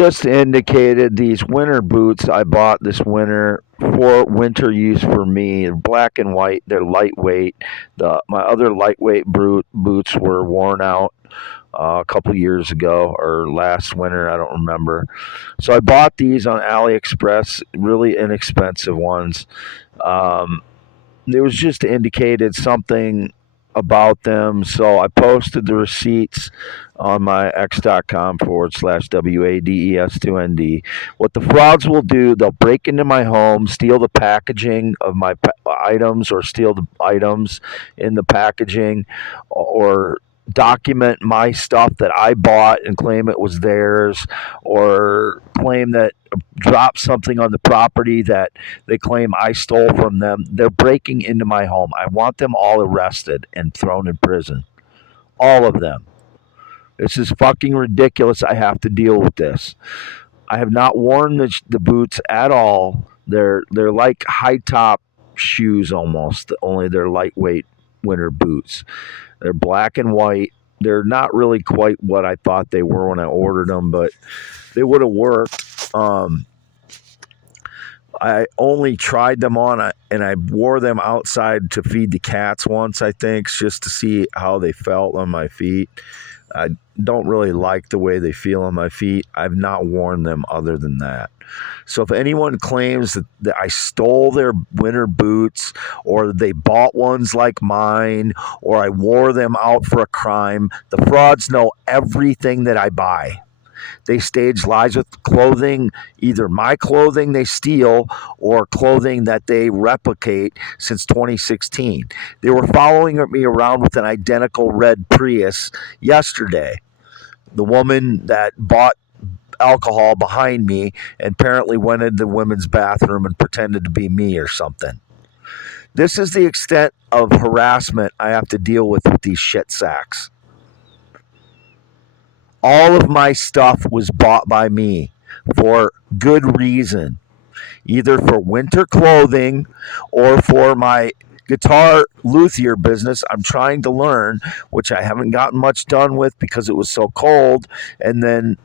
just indicated these winter boots I bought this winter for winter use for me. They're black and white. They're lightweight. My other lightweight boots were worn out a couple years ago or last winter. I don't remember. So I bought these on Aliexpress, really inexpensive ones. Um, it was just indicated something about them. So I posted the receipts on my x.com/WADES2ND. What the frauds will do, they'll break into my home, steal the packaging of my items or steal the items in the packaging or document my stuff that I bought and claim it was theirs or claim that drop something on the property that they claim I stole from them. They're breaking into my home. I want them all arrested and thrown in prison. All of them. This is fucking ridiculous. I have to deal with this. I have not worn the boots at all. They're like high top shoes almost, only they're lightweight winter boots. They're black and white. They're not really quite what I thought they were when I ordered them, but they would have worked. I only tried them on and I wore them outside to feed the cats once, I think, just to see how they felt on my feet. I don't really like the way they feel on my feet. I've not worn them other than that. So if anyone claims that I stole their winter boots or they bought ones like mine or I wore them out for a crime, the frauds know everything that I buy. They stage lies with clothing, either my clothing they steal or clothing that they replicate since 2016. They were following me around with an identical red Prius yesterday. The woman that bought alcohol behind me and apparently went into the women's bathroom and pretended to be me or something. This is the extent of harassment I have to deal with these shit sacks. All of my stuff was bought by me for good reason, either for winter clothing or for my guitar luthier business I'm trying to learn, which I haven't gotten much done with because it was so cold. And then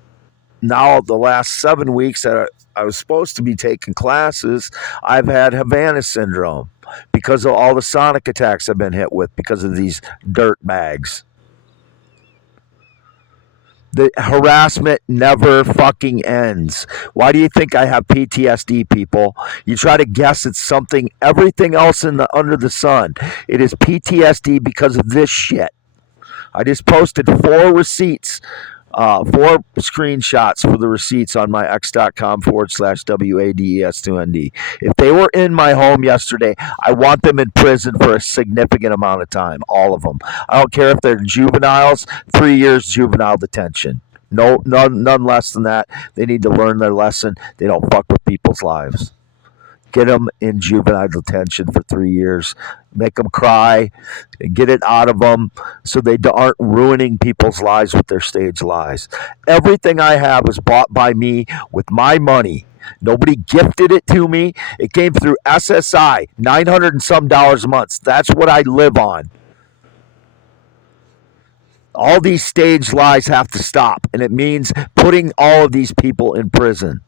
now the last 7 weeks that I was supposed to be taking classes, I've had Havana syndrome because of all the sonic attacks I've been hit with because of these dirt bags. The harassment never fucking ends. Why do you think I have PTSD, people? You try to guess it's something, everything else under the sun. It is PTSD because of this shit. I just posted 4 receipts, 4 screenshots for the receipts on my x.com/WADES2ND. If they were in my home yesterday, I want them in prison for a significant amount of time, all of them. I don't care if they're juveniles, 3 years juvenile detention. No, none less than that. They need to learn their lesson. They don't fuck with people's lives. Get them in juvenile detention for 3 years. Make them cry. Get it out of them so they aren't ruining people's lives with their stage lies. Everything I have is bought by me with my money. Nobody gifted it to me. It came through SSI, $900 and some a month. That's what I live on. All these stage lies have to stop, and it means putting all of these people in prison.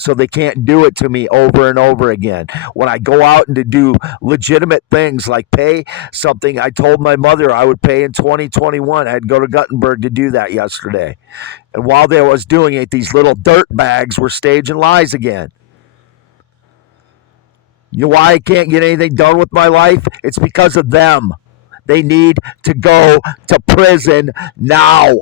So they can't do it to me over and over again. When I go out and to do legitimate things like pay something, I told my mother I would pay in 2021. I had to go to Guttenberg to do that yesterday. And while they was doing it, these little dirt bags were staging lies again. You know why I can't get anything done with my life? It's because of them. They need to go to prison now.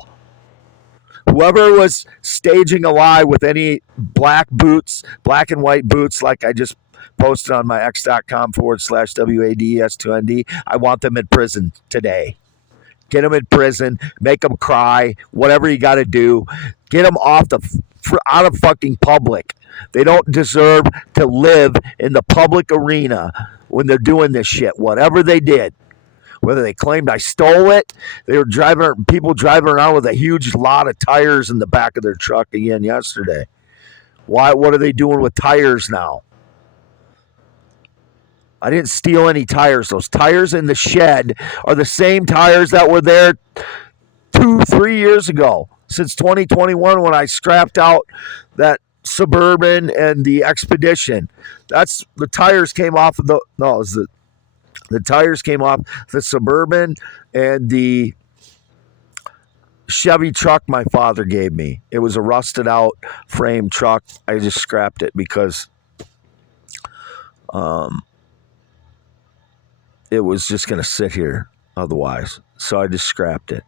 Whoever was staging a lie with any black boots, black and white boots, like I just posted on my x.com/WADES2ND, I want them in prison today. Get them in prison, make them cry, whatever you got to do. Get them out of fucking public. They don't deserve to live in the public arena when they're doing this shit, whatever they did. Whether they claimed I stole it, they were people driving around with a huge lot of tires in the back of their truck again yesterday. Why? What are they doing with tires now? I didn't steal any tires. Those tires in the shed are the same tires that were there 2-3 years ago. since 2021 when I scrapped out that Suburban and the Expedition. That's the tires came off of it was the tires came off the Suburban and the Chevy truck my father gave me. It was a rusted out frame truck. I just scrapped it because it was just going to sit here otherwise. So I just scrapped it.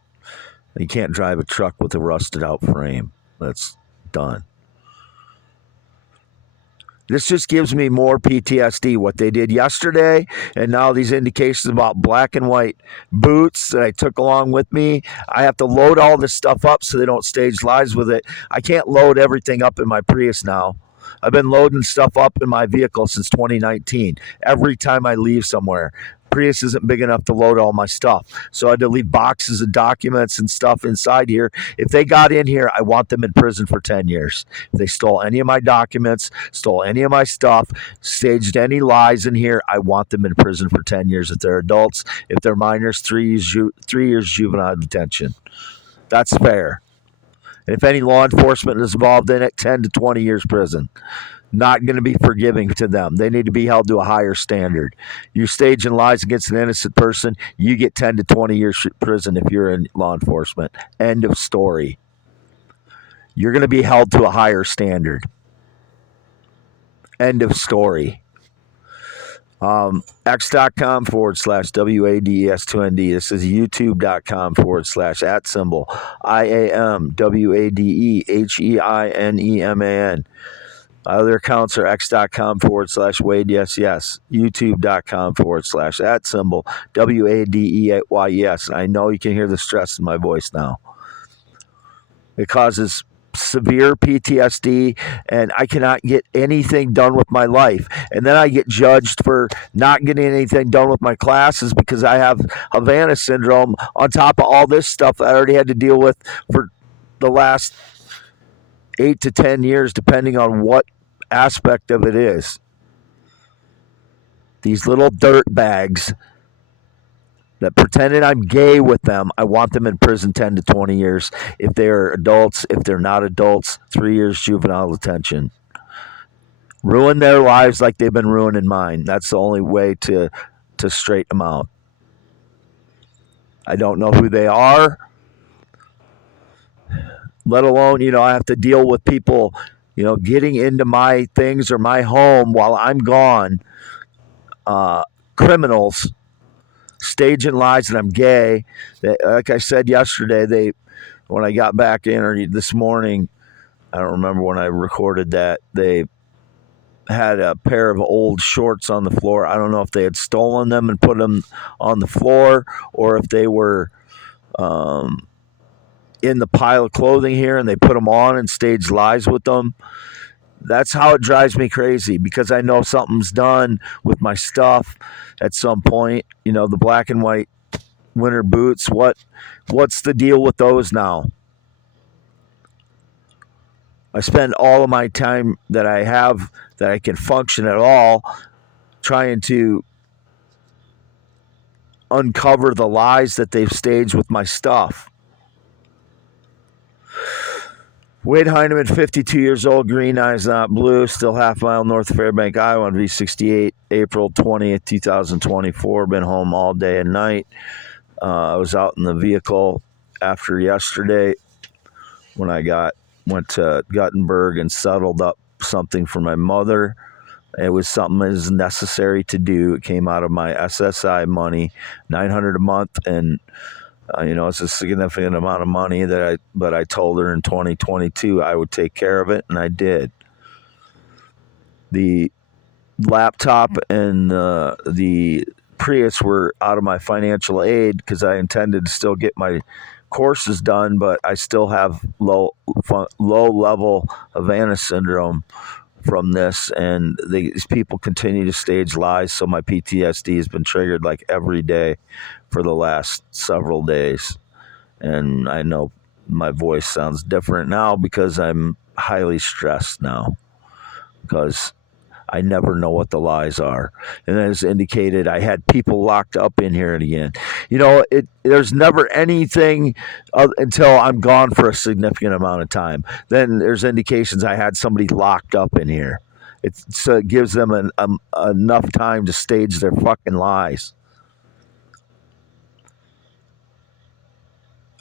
You can't drive a truck with a rusted out frame. That's done. This just gives me more PTSD, what they did yesterday, and now these indications about black and white boots that I took along with me. I have to load all this stuff up so they don't stage lies with it. I can't load everything up in my Prius now. I've been loading stuff up in my vehicle since 2019. Every time I leave somewhere, Prius isn't big enough to load all my stuff. So I had to leave boxes of documents and stuff inside here. If they got in here, I want them in prison for 10 years. If they stole any of my documents, stole any of my stuff, staged any lies in here, I want them in prison for 10 years. If they're adults, if they're minors, 3 years juvenile detention. That's fair. And if any law enforcement is involved in it, 10 to 20 years prison. Not going to be forgiving to them. They need to be held to a higher standard. You're staging lies against an innocent person, you get 10 to 20 years prison if you're in law enforcement. End of story. You're going to be held to a higher standard. End of story. X.com/WADES2ND. This is YouTube.com/@ IAMWADEHEINEMAN. Other accounts are X.com/Wade Yes Yes, YouTube.com/@ WADEYES. I know you can hear the stress in my voice now. It causes severe PTSD, and I cannot get anything done with my life. And then I get judged for not getting anything done with my classes because I have Havana syndrome on top of all this stuff I already had to deal with for the last 8 to 10 years, depending on what aspect of it is. These little dirt bags that pretended I'm gay with them, I want them in prison 10 to 20 years. If they're adults, if they're not adults, 3 years juvenile detention. Ruin their lives like they've been ruining mine. That's the only way to straighten them out. I don't know who they are, let alone, I have to deal with people, getting into my things or my home while I'm gone. Criminals staging lies that I'm gay. Like I said yesterday, when I got back in or this morning, I don't remember when I recorded that, they had a pair of old shorts on the floor. I don't know if they had stolen them and put them on the floor or if they were in the pile of clothing here and they put them on and staged lies with them. That's how it drives me crazy because I know something's done with my stuff at some point. The black and white winter boots, what's the deal with those now? I spend all of my time that I have that I can function at all trying to uncover the lies that they've staged with my stuff. Wade Heineman, 52 years old, green eyes, not blue, still half mile north of Fairbank, Iowa, on V68, April 20th, 2024. Been home all day and night. I was out in the vehicle after yesterday when I went to Guttenberg and settled up something for my mother. It was something that was necessary to do. It came out of my SSI money, $900 a month, and it's a significant amount of money but I told her in 2022 I would take care of it, and I did. The laptop and the Prius were out of my financial aid because I intended to still get my courses done, but I still have low level Havana syndrome from this, and these people continue to stage lies, so my PTSD has been triggered like every day for the last several days. And I know my voice sounds different now because I'm highly stressed now because I never know what the lies are. And as indicated, I had people locked up in here again. There's never anything until I'm gone for a significant amount of time. Then there's indications I had somebody locked up in here. It gives them enough time to stage their fucking lies.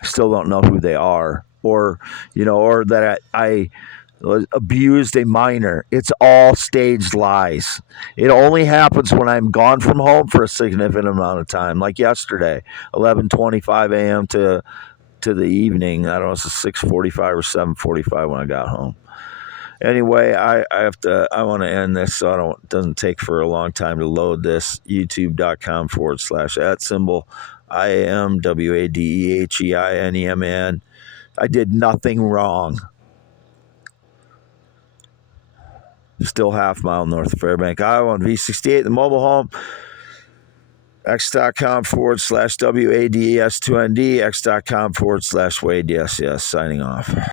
I still don't know who they are, or that I abused a minor. It's all staged lies. It only happens when I'm gone from home for a significant amount of time, like yesterday, 11:25 a.m. to the evening. I don't know, it's 6:45 or 7:45 when I got home. Anyway, I want to end this so it doesn't take for a long time to load this. YouTube.com/@ IAMWADEHEINEMAN. I did nothing wrong. Still half mile north of Fairbank, Iowa on V68, the mobile home. X.com/WADES2ND, X.com/WadeYesYes. Signing off.